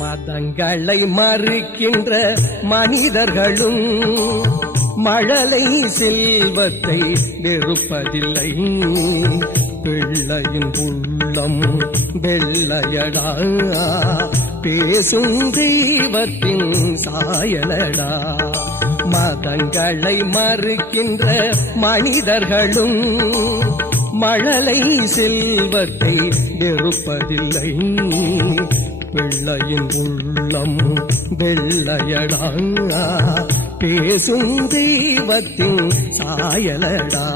மதங்களை மறுக்கின்ற மனிதர்களும் மழலை செல்வத்தை வெறுப்பதில்லை. பிள்ளையின் உள்ளம் வெள்ளையடா, பேசும் தெய்வத்தின் சாயலடா. மதங்களை மறுக்கின்ற மனிதர்களும் மழலை செல்வத்தை வெறுப்பதில்லை. பிள்ளையின் உள்ளம் வெள்ளையடா, பேசும் தெய்வத்தின் சாயலடா.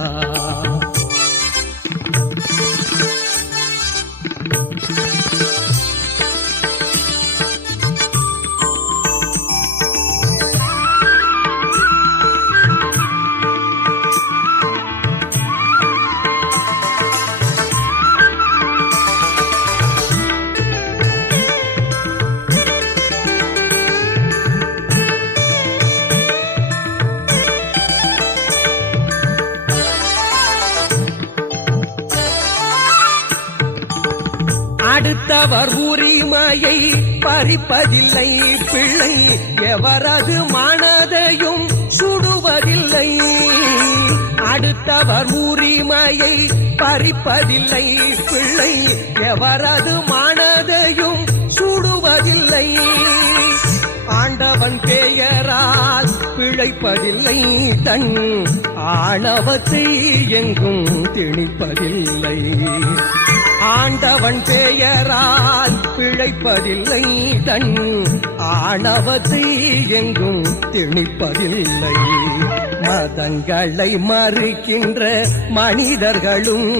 அடுத்தவர் உரிமையை பறிப்பதில்லை பிள்ளை, எவரது மனதையும் சுடுவதில்லை. அடுத்தவர் உரிமையை பறிப்பதில்லை பிள்ளை, எவரது மனதையும் சுடுவதில்லை. ஆண்டவன் பெயரால் பிழைப்பதில்லை, தன் ஆணவத்தை எங்கும் திணிப்பதில்லை. ஆண்டவன் பெயரால் பிழைப்பதில்லை, தன் ஆணவத்தை எங்கும் திணிப்பதில்லை. மதங்களை மறுக்கின்ற மனிதர்களும்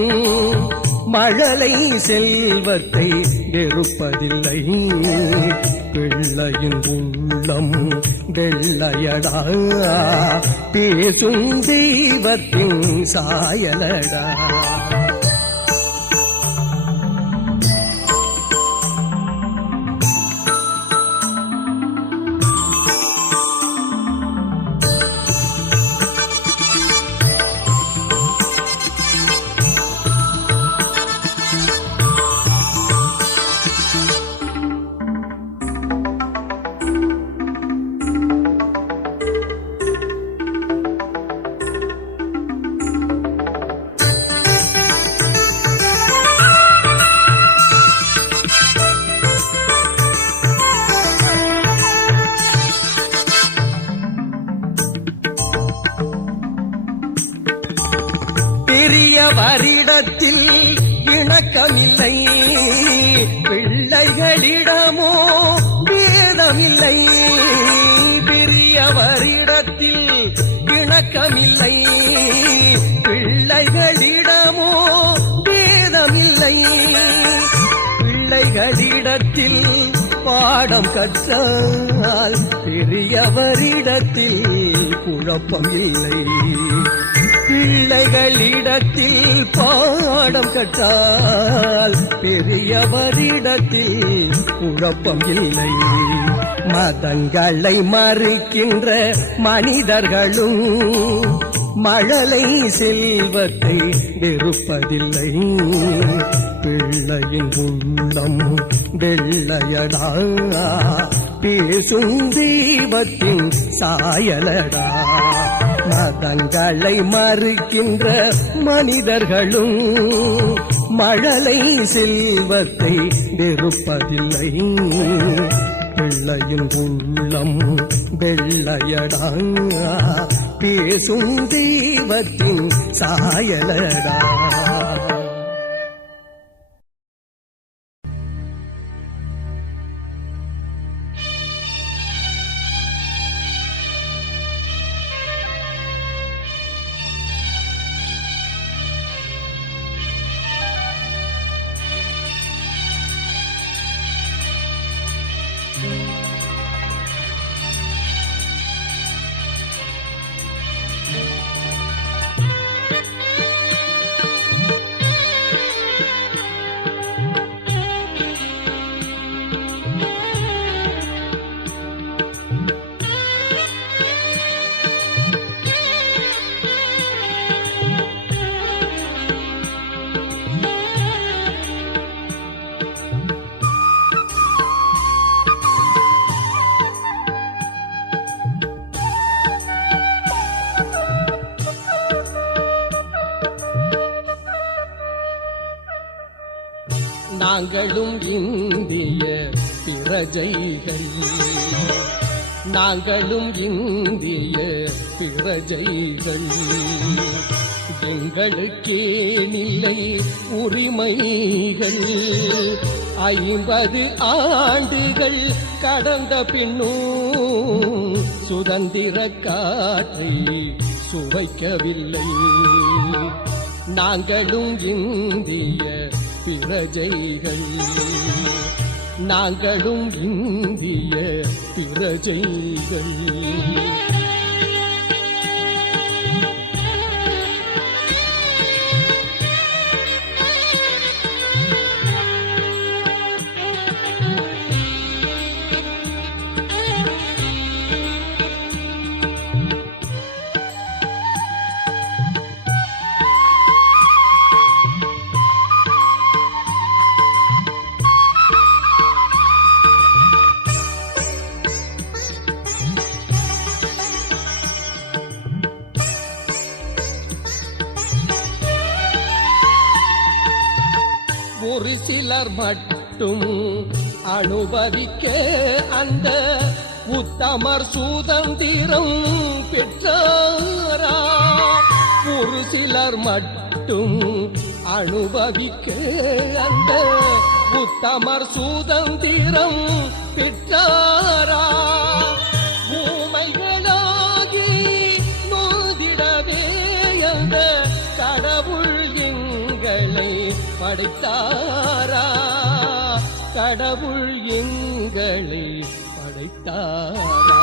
மழலை செல்வத்தை வெறுப்பதில்லை. பிள்ளையின் உள்ளம் வெள்ளையடா, பேசும் தெய்வத்தின் சாயலடா. பெரியவரிடத்தில் இணக்கமில்லை, பிள்ளைகளிடமோ வேதமில்லை. பெரியவரிடத்தில் இணக்கமில்லை, பிள்ளைகளிடமோ வேதமில்லை. பிள்ளைகளிடத்தில் பாடம் கற்றால் பெரியவரிடத்தில் குழப்பம் இல்லை. பிள்ளைகளிடத்தில் பாடம் கற்றால் பெரியவரிடத்தில் குழப்பம் இல்லை. மதங்களை மறுக்கின்ற மனிதர்களும் மழலை செல்வத்தை வெறுப்பதில்லை. பிள்ளையின் உள்ளம் வெள்ளையடா, பேசும் தெய்வத்தின் சாயலடா. மதங்களை மறுக்கின்ற மனிதர்களும் மழலை செல்வத்தை வெறுப்பதில்லை. பிள்ளையின் உள்ளம் வெள்ளையடா, பேசும் தெய்வத்தின் சாயலடா. நாங்களும் இந்திய பிரஜைகள், நாங்களும் இந்திய பிரஜைகள். எங்களுக்கே நிலை உரிமைகள் 50 ஆண்டுகள் கடந்த பின்னும் சுதந்திர காற்றை சுவைக்கவில்லை. நாங்களும் இந்திய பிரஜைகள், நாங்களும் இந்திய பிரஜைகள். ஒரு சிலர் மட்டும் அனுபவிக்க அந்த உத்தமர் சுதந்திரம் பெற்றாரா? ஒரு சிலர் மட்டும் அனுபவிக்க அந்த உத்தமர் சுதந்திரம் பெற்றாரா? ஊமைகளாகி நோதிடவே அந்த கடவுள் எங்களை படைத்தாரா? கடவுள் எங்களை படைத்தாரா?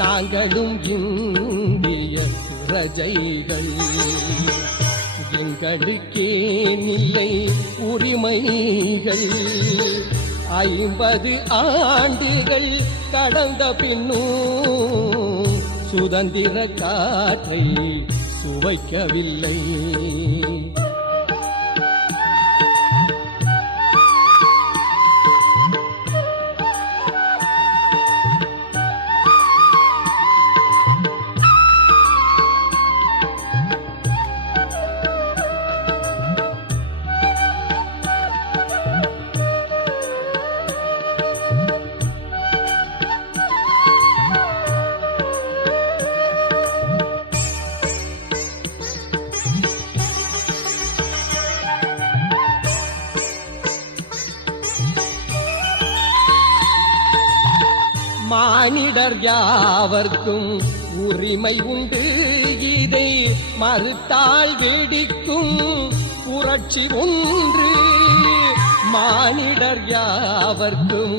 நாங்களும் இந்திய பிரஜைகள், எங்களுக்கே நிலை உரிமைகள் 50 ஆண்டுகள் கடந்த பின்னும் சுதந்திர காற்றை சுவைக்கவில்லை. மானிடர் யாவர்க்கும் உரிமை உண்டு, இதை மறுத்தால் வெடிக்கும் புரட்சி ஒன்று. மானிடர் யாவர்க்கும்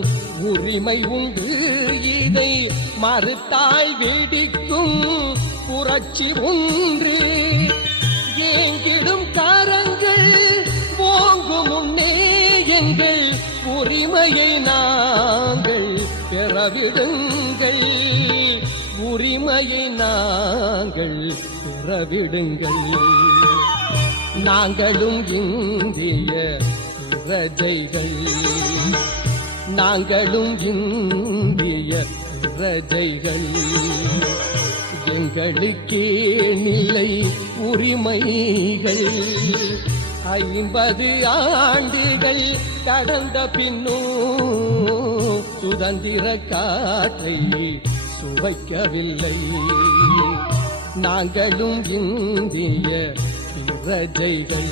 உரிமை உண்டு, இதை மறுத்தால் வெடிக்கும் புரட்சி ஒன்று. ஏங்கிடும் கரங்கள் ஓங்கும் முன்னே எங்கள் உரிமையை நாங்கள் பெறவிடுங்கள், உரிமையை நாங்கள் பெறவிடுங்கள். நாங்களும் இந்திய பிரஜைகள், நாங்களும் இந்திய பிரஜைகள். எங்களுக்கே நிலை உரிமைகள் 50 ஆண்டுகள் கடந்த பின்னும் சுதந்திர காற்றை சுவைக்கவில்லை. நாங்களும் இந்திய பிரஜைகள்,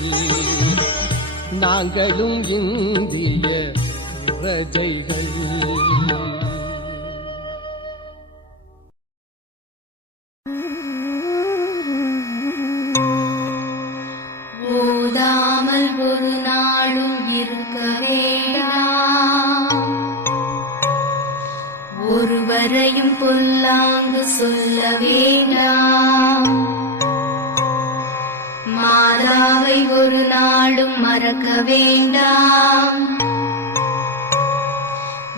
நாங்களும் இந்திய பிரஜைகள். ஓதாமல் ஒரு நாளும் இருக்க வேண்டாம், ஒருவரையும் பொல்லாங்கு சொல்ல வேண்டாம். மாதாவை ஒரு நாளும் மறக்க வேண்டாம்,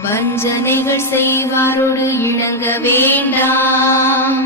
வஞ்சனைகள் செய்வாரோடு இணங்க வேண்டாம்.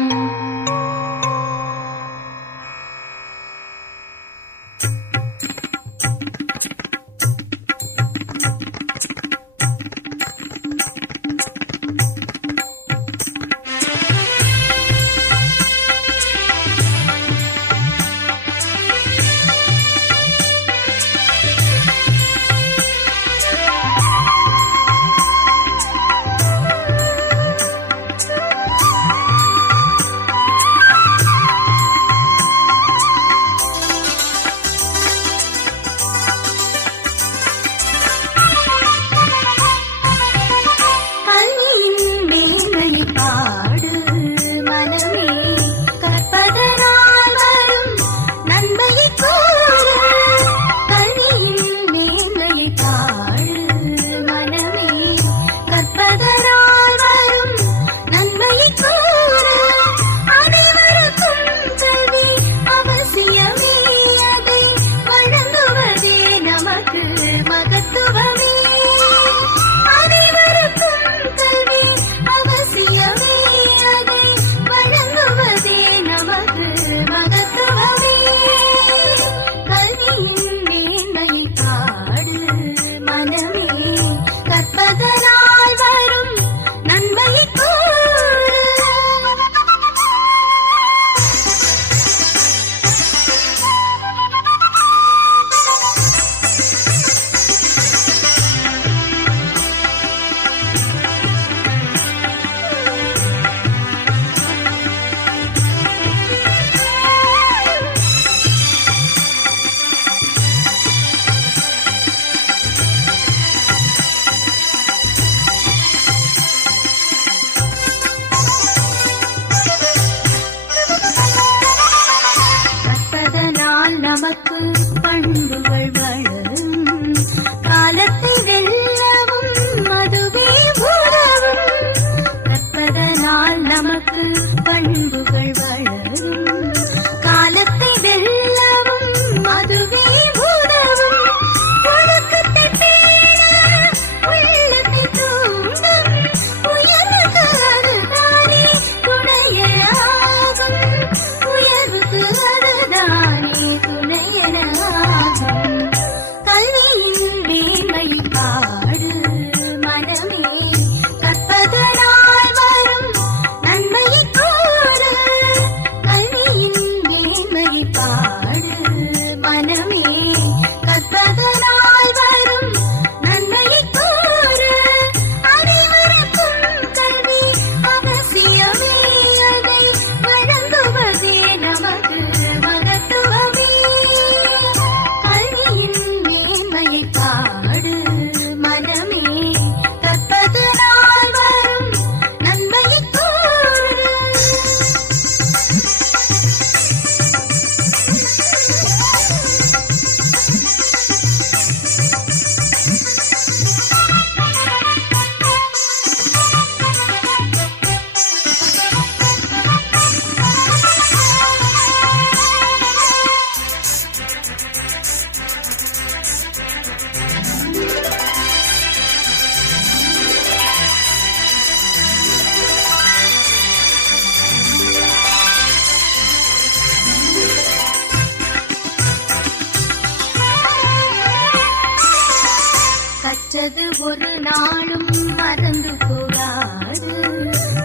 மறந்து போகாது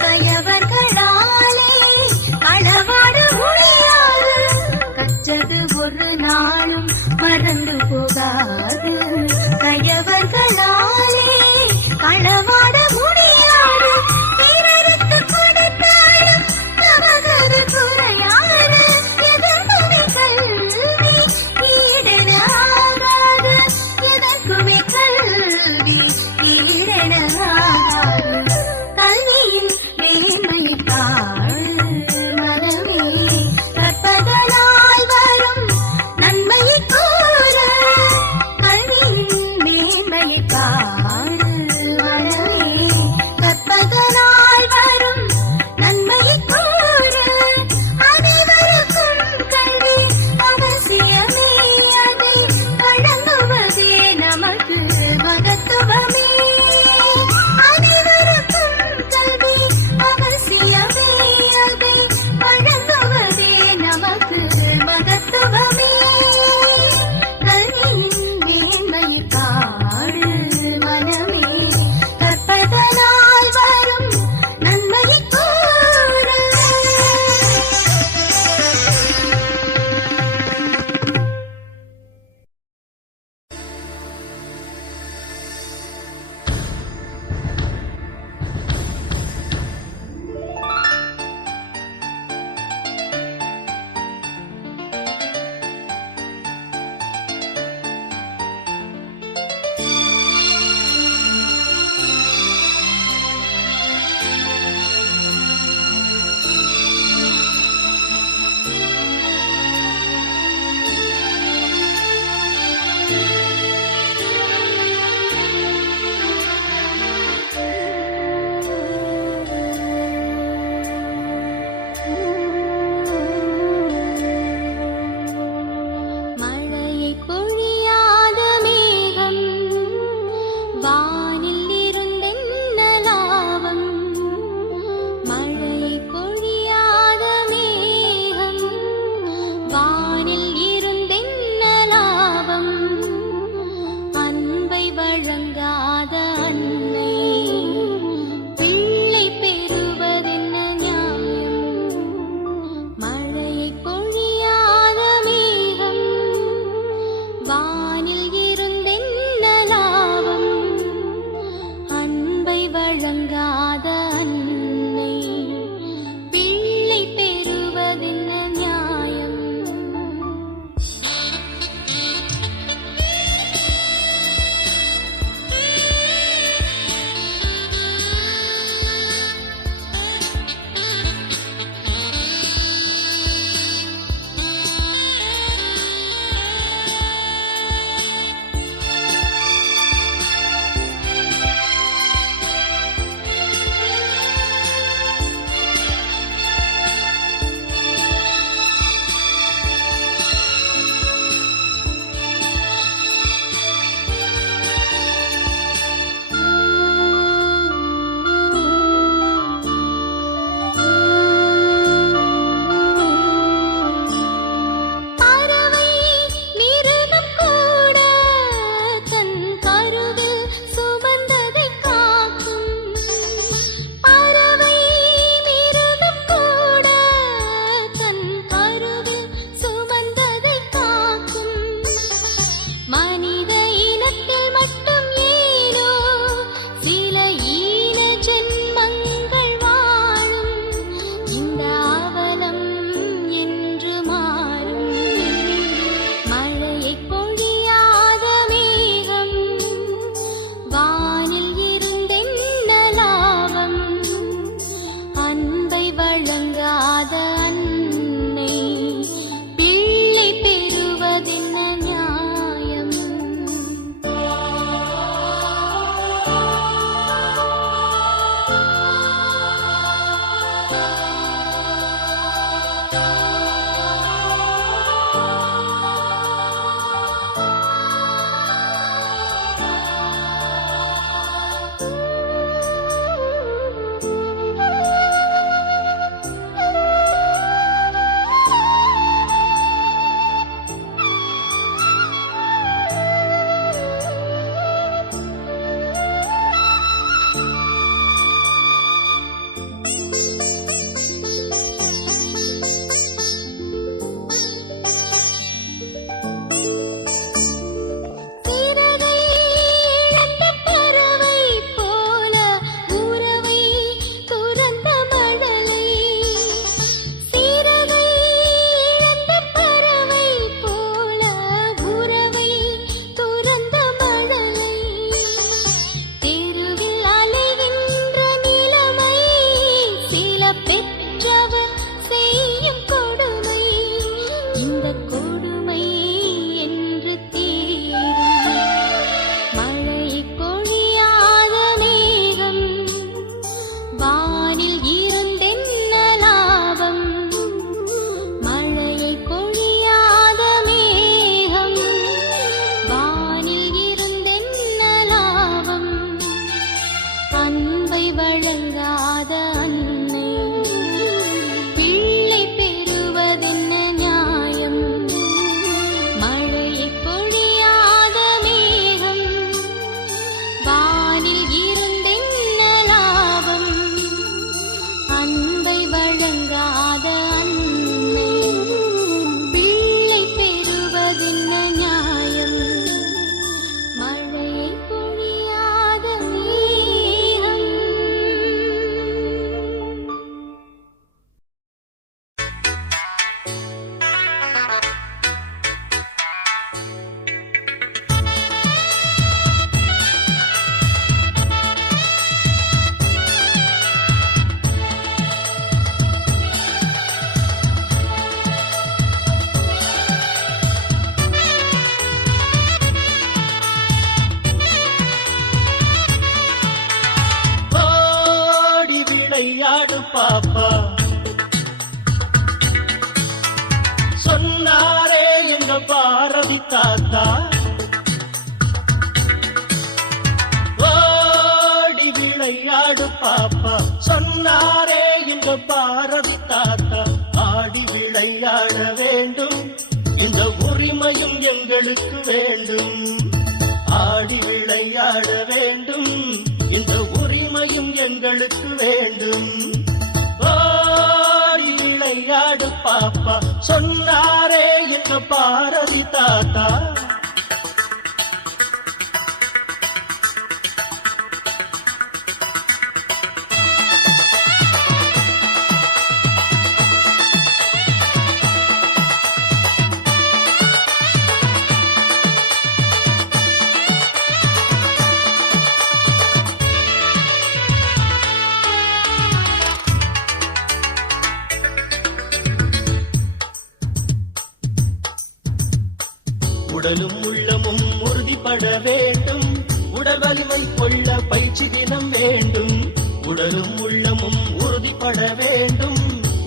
கயவர்களாலே களவாட முடியாது கற்றது ஒரு நாளும் மறந்து போகாது கயவர்களாலே களவாட முடியாது பிறருக்கு கொடுத்தாலும் நமது குறையாது எதற்குமே கல்வி ஈடெனாகாது எதற்குமே கல்வி ஈடெனாகாது கல்வியின் மேன்மையை காண் மனமே கற்பதனால் வரும் நன்மையை கூற கல்வியின் மேன்மையை காண் மனமே கற்பதனால் வரும் நன்மையை கூற அனைவருக்கும் கல்வி அவசியமே அதை வழங்குவதே நமக்கு மகத்துவமே அனைவருக்கும் கல்வி அவசியமே அதை வழங்குவதே நமக்கு மகத்துவமே கல்வியின் மேன்மையை காண் மனமே கற்பதனால் வரும் நன்மையை கூற மழையை பொழியாத மேகம் வானில் இருந்தென்ன லாபம் மழையை பொழியாத மேகம் வானில் இருந்தென்ன லாபம் அன்பை வழங்காத அன்னை பிள்ளை பெறுவதென்ன நியாயம் மழையை பொழியாத மேகம் வானில் இருந்தென்ன லாபம் அன்பை வழங்காத அன்னை பிள்ளை பெறுவதென்ன நியாயம் அன்பை வழங்காத அன்னை பிள்ளை பெறுவதென்ன நியாயம்? மழையை பொழியாத மேகம் வானில் இருந்தென்ன லாபம்? அன்பை வழங்காத அன்னை பிள்ளை பெறுவதென்ன நியாயம்? மழையை பொழியாத மேகம். ஓடி விளையாடு பாப்பா, சொன்னாரே எங்க பாரதி தாத்தா. ஓடி விளையாடு பாப்பா, சொன்னாரே எங்க பாரதி தாத்தா. ஆடி விளையாட வேண்டும், இந்த உரிமையும் எங்களுக்கு வேண்டும். ஆடி விளையாட வேண்டும், இந்த உரிமையும் எங்களுக்கு வேண்டும். ஓடி விளையாடு பாப்பா, சொன்னாரே எங்க பாரதி தாத்தா. உடலும் உள்ளமும் உறுதிப்பட வேண்டும், உடல் வலிமை கொள்ள பயிற்சி தினம் வேண்டும். உடலும் உள்ளமும் உறுதிப்பட வேண்டும்,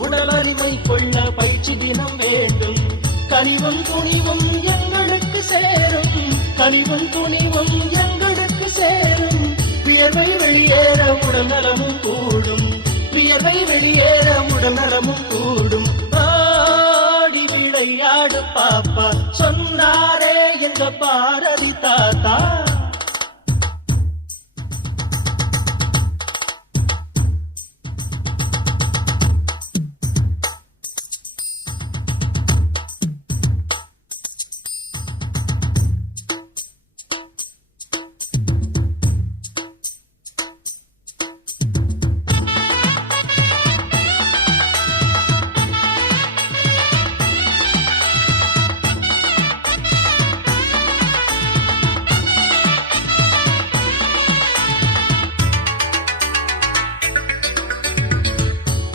உடல் வலிமை கொள்ள பயிற்சி தினம் வேண்டும். கனிவும் துணிவும் எங்களுக்கு சேரும், கனிவும் துணிவும் எங்களுக்கு சேரும். வியர்வை வெளியேற உடல் நலமும் கூடும், வியர்வை வெளியேற உடல் நலமும் கூடும். ஆடி விளையாடு பாப்பா, சொன்னாரே எங்க பாரதி தாத்தா.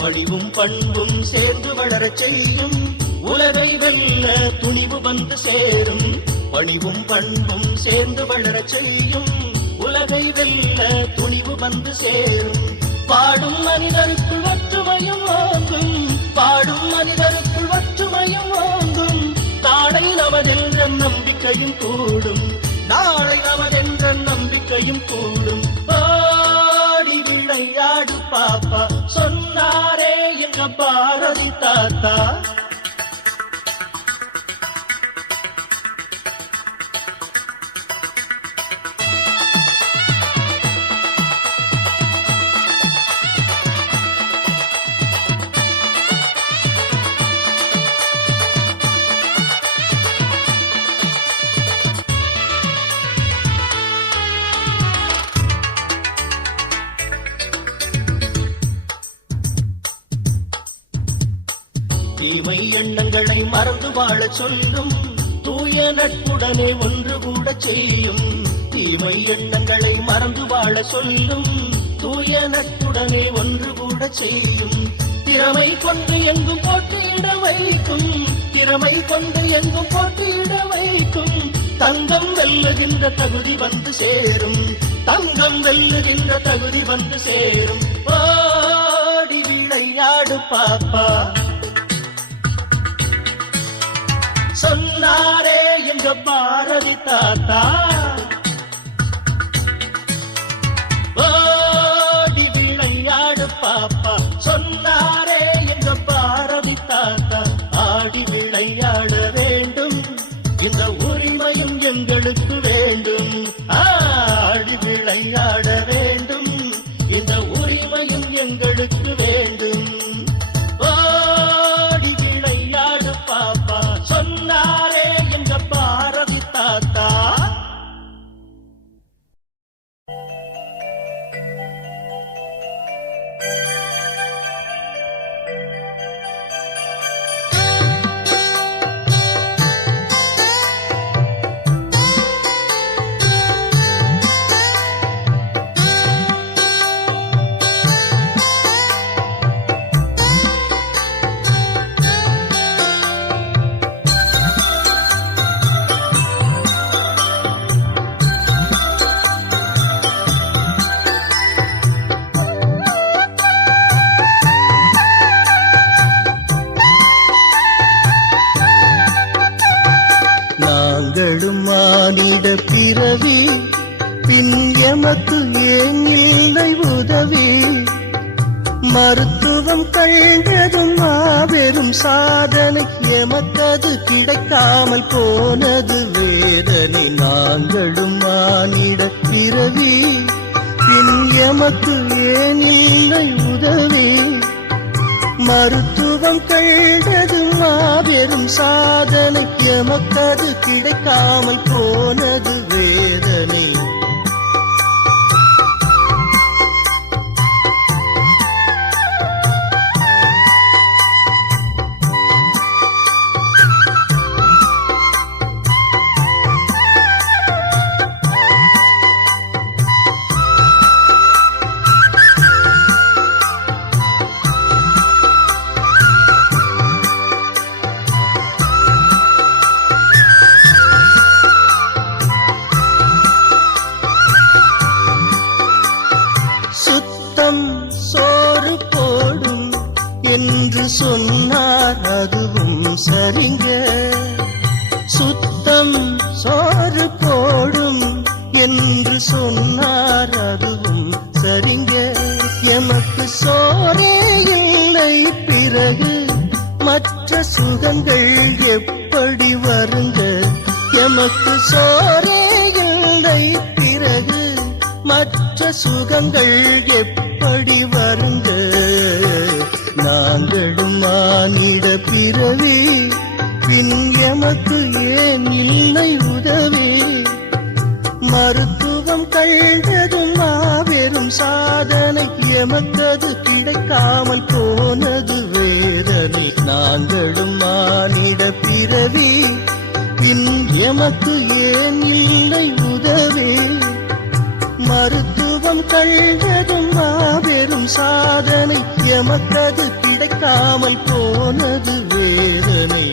பணிவும் பண்பும் சேர்ந்து வளரச் செய்யும், உலகை வெல்ல துணிவு வந்து சேரும். பணிவும் பண்பும் சேர்ந்து வளரச் செய்யும், உலகை வெல்ல துணிவு வந்து சேரும். பாடும் மனிதருக்குள் ஒற்றுமையும் ஓங்கும், பாடும் மனிதருக்குள் ஒற்றுமையும் ஓங்கும். நாளை நமதென்ற நம்பிக்கையும் கூடும், நாளை நமதென்ற நம்பிக்கையும் கூடும். ஆடி விளையாடு பாப்பா, சொன்னாரே எங்க பாரதி தாத்தா. தீமை எண்ணங்களை மறந்து வாழ சொல்லும், தூய நட்புடனே ஒன்று கூட செய்யும். தீமை எண்ணங்களை மறந்து வாழ சொல்லும், தூய நட்புடனே ஒன்று கூட செய்யும். திறமை கொண்டு எங்கும் போட்டியிட வைக்கும், திறமை கொண்டு எங்கும் போட்டியிட வைக்கும். தங்கம் வெல்லுகின்ற தகுதி வந்து சேரும், தங்கம் வெல்லுகின்ற தகுதி வந்து சேரும். ஓடி விளையாடு பாப்பா, சொன்னாரே எங்க பாரதி தாத்தா. ஓடி கண்டதும் மாபெரும் சாதனை எமக்கது கிடைக்காமல் போனது வேதனை நாங்களும் மானிட பிறவி பின் எமக்கு ஏன் இல்லை உதவி மருத்துவம் கண்டதும் மாபெரும் சாதனை எமக்கது கிடைக்காமல் போனது வேதனை சுத்தம் சோறு போடும் என்று சொன்னார் அதுவும் சரிங்க சுத்தம் சோறு போடும் என்று சொன்னார் அதுவும் சரிங்க எமக்கு சோறே இல்லை பிறகு மற்ற சுகங்கள் எப்படி வருங்க எமக்கு சோறே இல்லை பிறகு மற்ற சுகங்கள் எப்படி வருங்க நாங்களும் மானிட பிறவி பின் எமக்கு ஏன் இல்லை உதவி மருத்துவம் கண்டதும் மாபெரும் சாதனை எமக்கது கிடைக்காமல் போனது வேதனை நாங்களும் மானிட பிறவி பின் எமக்கு ஏன் இல்லை உதவி மருத்துவம் கண்டதும் மாபெரும் சாதனை எமக்கது கிடைக்காமல் போனது வேதனை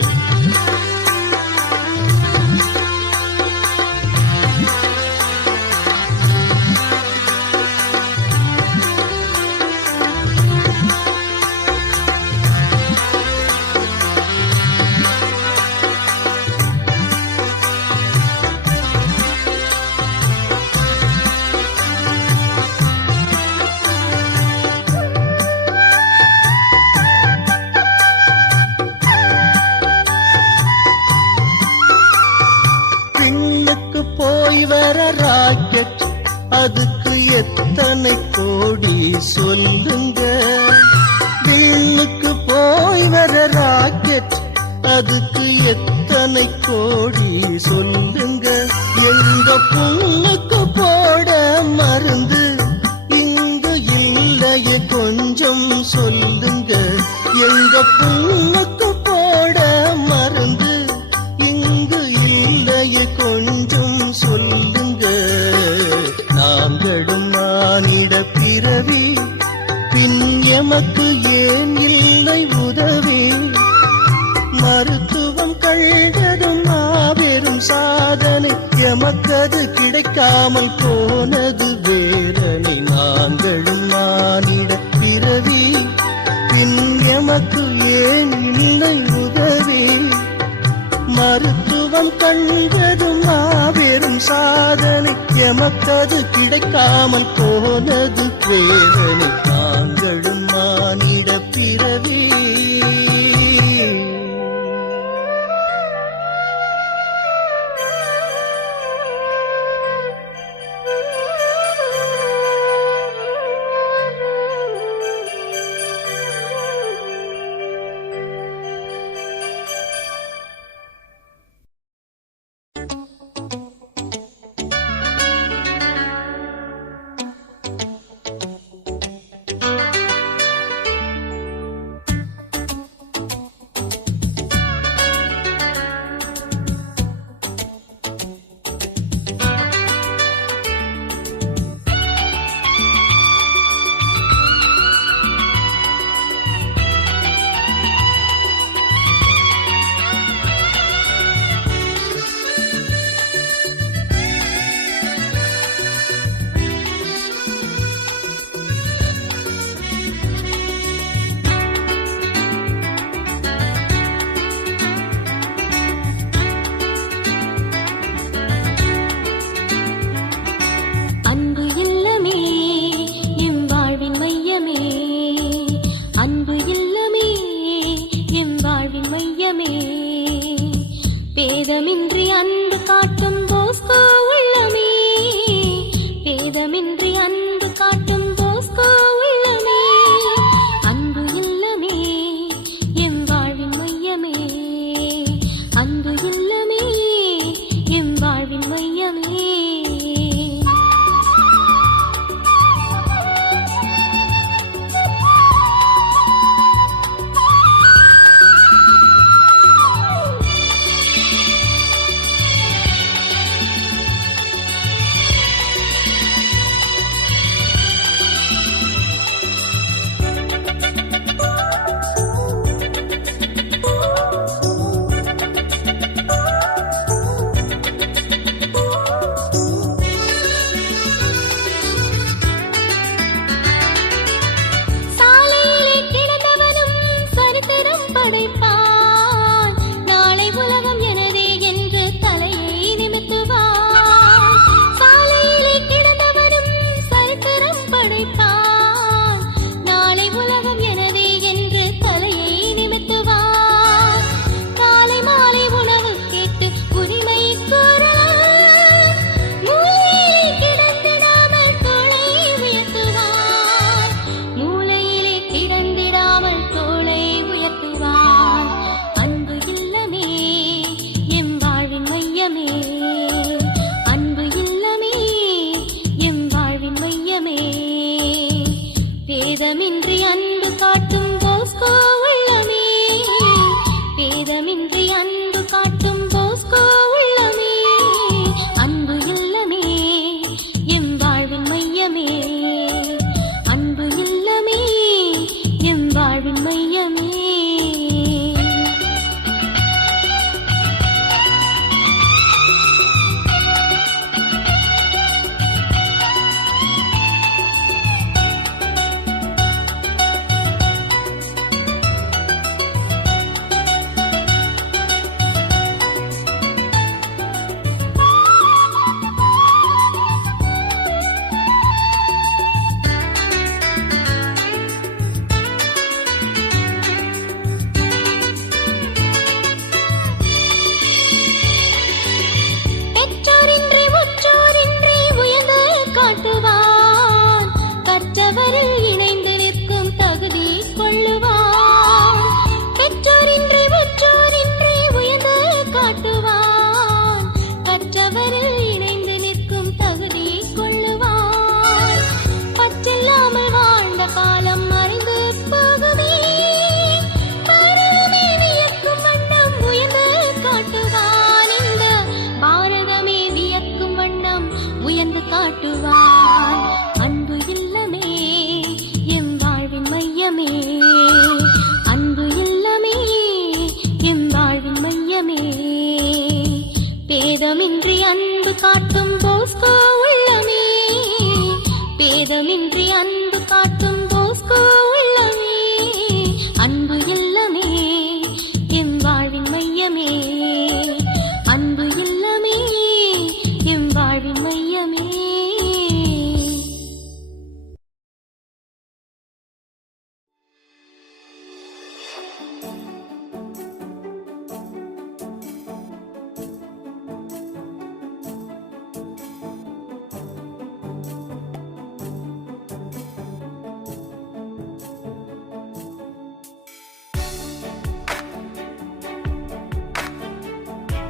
போய் வர ராக்கெட் அதுக்கு எத்தனை கோடி சொல்லுங்க விண்ணுக்கு போய் வர ராக்கெட் அதுக்கு எத்தனை கோடி சொல்லுங்க எங்க புண்ணுக்கு போட மருந்து இங்கு இல்லையே கொஞ்சம் சொல்லுங்க எங்க புண்ணுக்கு போட மருந்து இங்கு இல்லையே கொஞ்சம் சொல்லுங்க நாங்களும் மானிட பிறவி பின் எமக்கு ஏன் இல்லை உதவி மருத்துவம் கண்டதும் மாபெரும் சாதனை எமக்கது கிடைக்காமல் போனது வேதனை நாங்களும் மானிட பிறவி பின் எமக்கு ஏன் இல்லை உதவி மருத்துவம் கண்டதும் மாபெரும் சாதனை எமக்கது கிடைக்காமல் போனது வேதனை நாங்களும் மானிட பிறவி உழைப்பான். நாளை உலகம் எனதே என்று தலையை நிமித்துவான். காலை மாலை உணவு கேட்டு உரிமை கோரலாம். மூலையிலே கிடந்திடாமல் தோளை உயர்த்துவான். மூலையிலே கிடந்திடாமல் தோளை உயர்த்துவான். அன்பு இல்லமே எம் வாழ்வின் மையமே. அன்பு இல்லமே எம் வாழ்வின் மையமே. பேதமின்றி அன்பு காட்டும் போஸ்கோ உள்ளமே. பேதமின்றி அன்பு காட்டும் போஸ்கோ உள்ளமே. அன்பு இல்லமே எம் வாழ்வின் மையமே. அன்பு இல்லமே எம் வாழ்வின் மையமே. பெற்றோரின்றி உற்றோரின்றி உயர்ந்து காட்டுவான். கற்றவரில் இணைந்து நிற்கும் தகுதி கொள்ளுவான். பெற்றோரின்றி உற்றோரின்றி உயர்ந்து காட்டுவான். கற்றவரில் இணைந்து நிற்கும் தகுதி கொள்ளுவான். பற்றில்லாமல் வாழ்ந்த காலம் மறைந்து போகுமே. பாரதமே வியக்கும் வண்ணம் உயர்ந்து காட்டுவான். இந்த பாரதமே வியக்கும் வண்ணம் உயர்ந்து காட்டுவான். அன்பு இல்லமே எம் வாழ்வின் மையமே. அன்பு இல்லமே எம் வாழ்வின் மையமே. பேதமின்றி அன்பு காட்டும் போஸ்கோ உள்ளமே. பேதமின்றி அன்பு காட்டும்